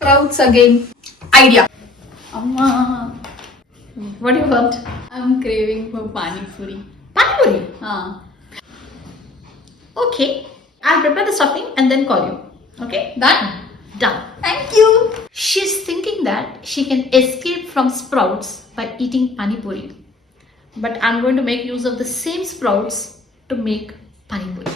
Sprouts again. Idea. Amma. What do you want? I'm craving for Pani Puri. Pani Puri? Okay. I'll prepare the stuffing and then call you. Okay? Done. Done. Thank you. She's thinking that she can escape from sprouts by eating Pani Puri. But I'm going to make use of the same sprouts to make Pani Puri.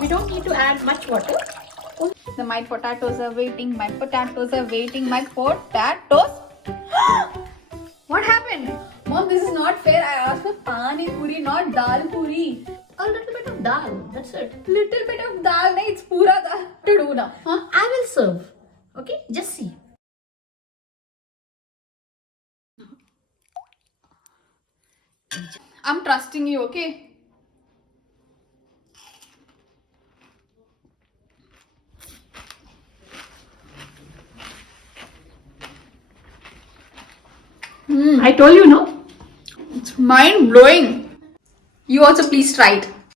We don't need to add much water. My potatoes are waiting. My potatoes are waiting. My potatoes. What happened? Mom, this is not fair. I asked for Pani Puri, not Dal Puri. A little bit of dal. That's it. Little bit of dal. Nahi, it's pura dal. To do now. I will serve. Okay? Just see. I'm trusting you, okay? I told you, no? It's mind blowing. You also please try it.